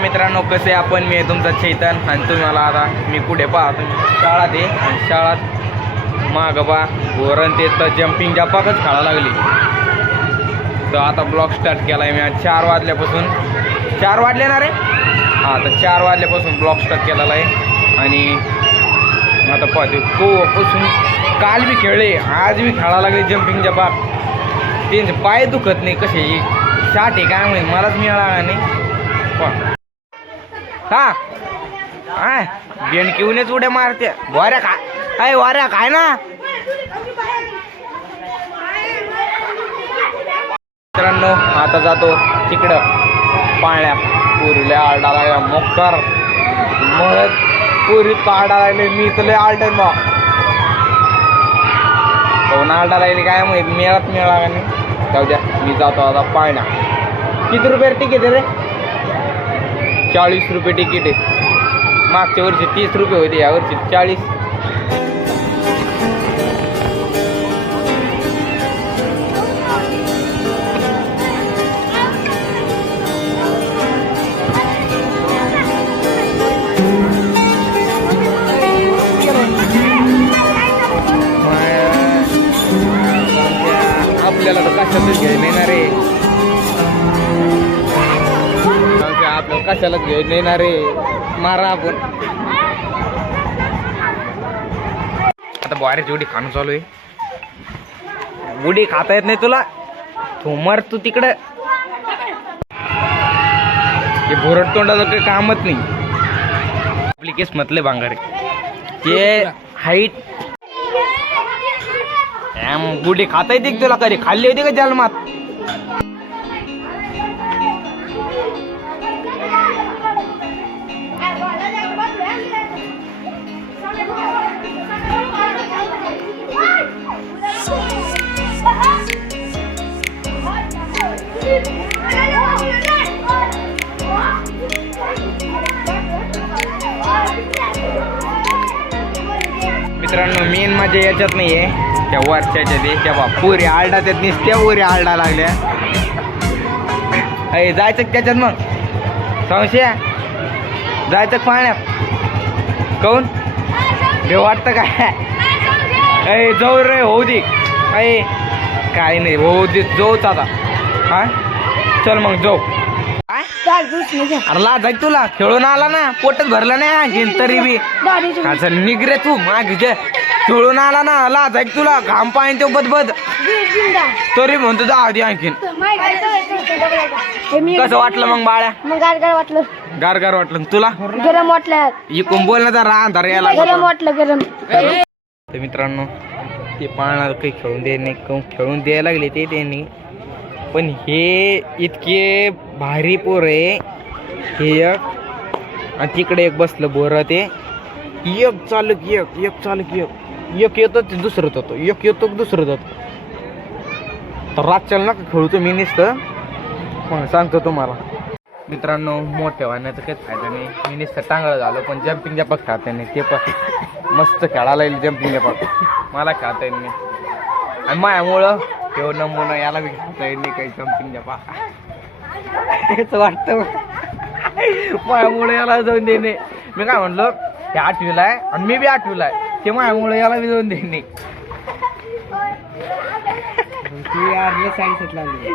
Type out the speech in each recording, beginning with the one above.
नमस्कार मित्रांनो, कसे आपण? मी आहे तुमचा चैतन आणि तुम्ही मला आता मी कुठे पहा तुम्ही शाळात आहे आणि शाळात मागं पहा वरण ते तर जम्पिंग जपाकच खेळा लागली. तर आता ब्लॉग स्टार्ट केला आहे मी आज 4 वाजल्यापासून. 4 वाजले ना रे? हां, तर 4 वाजल्यापासून ब्लॉग स्टार्ट केलेला आहे आणि आता पाहते कोपासून काल बी खेळले, आज बी खेळा लागले जम्पिंग जपाक. त्यांचे पाय दुखत नाही कसे शाट आहे काय माहिती, मलाच मिळाला नाही. हा काय बेणकीहूनच उड्या मारते. वाऱ्या काय वाऱ्या काय ना. मित्रांनो आता जातो तिकडं पाळण्या पुरीला आरडा लागला मोक्कर मग पुरी आरडा लागले. मी तुला आलटन बा कोण आरडा लागली काय माहित, मिळाला नाही. जाऊ द्या, मी जातो आता पाळण्या. किती रुपये तिकीट आहे रे? 40 रुपये तिकीट आहे. मागच्या वर्षी 30 रुपये होते, यावर्षी 40. आपल्याला तर कशातच घेऊन येणार रे, आपल्याला कशालाच घेऊन येणार रे. मारा आपण आता बाहेरची उडी खाणं चालू आहे. उडी खाता येत नाही तुला? तू मर तू तिकडं. हे भोरट तोंडाचं काही कामच नाही. आपली केस म्हटले भांगारे ते हाईट गुडी खाता येते तुला? कधी खाल्ली होती का जन्मात? मित्रांनो मेन माझ्या याच्यात नाही आहे, त्या वरच्याच्या ते तेव्हा पुरी आरडा त्यात नुसत्या पुरी आरडा लागल्या. अय जायचं त्याच्यात मग संशय जायचं पाण्यात काऊन हे वाटतं काय? अय जाऊ रे, होऊ दे. अय काय नाही, होऊ दे, जाऊच आता. हा चल मग जाऊ. अरे ला जाय तुला खेळून आला ना, पोटच भरलं नाही आणखीन तरी बी असं निघरे तू माग खेळून आला ना. ला जाय तुला घाम पाणी ते बदबद तरी म्हणतो जा आधी आणखीन. कसं वाटलं मग बाळ्या? गारगार वाटलं. गारगार वाटलं तुला? गरम वाटलं. इकून बोल ना जरा अंधार यायला. गरम वाटलं गरम. तर मित्रांनो ते पाळणार काही खेळून द्यायला नाही, खेळून द्यायला लागले ते त्यांनी. पण हे इतके भारी पोर आहे हे एक, आणि तिकडे एक बसलं बोर ते एक चालक एक चालक एक येतो दुसरं होतो, एक येतो दुसरं जातो. तर रातच्याला नका खेळू तुम्ही नुसतं सांगतो तुम्हाला. मित्रांनो मोठ्या वाहण्याचा काहीच फायदा नाही. मी नुसतं टांगळ झालो पण जम्पिंग जपाक खेळता नाही. ते पण मस्त खेळायला येईल जम्पिंग जपाक, मला खेळता येईल नाही. आणि माझ्यामुळं तेव्हा नमुना याला बी खेळता येईल नाही काही जम्पिंग जपाक. हेच वाटतं माझ्यामुळे याला जाऊन देणे. मी काय म्हणलो ते 8वीला आहे आणि मी बी 8वीला आहे, ते माझ्यामुळे याला बी जाऊन देणे. सायन्सात लागली.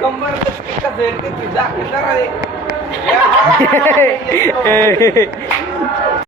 कंबर कसं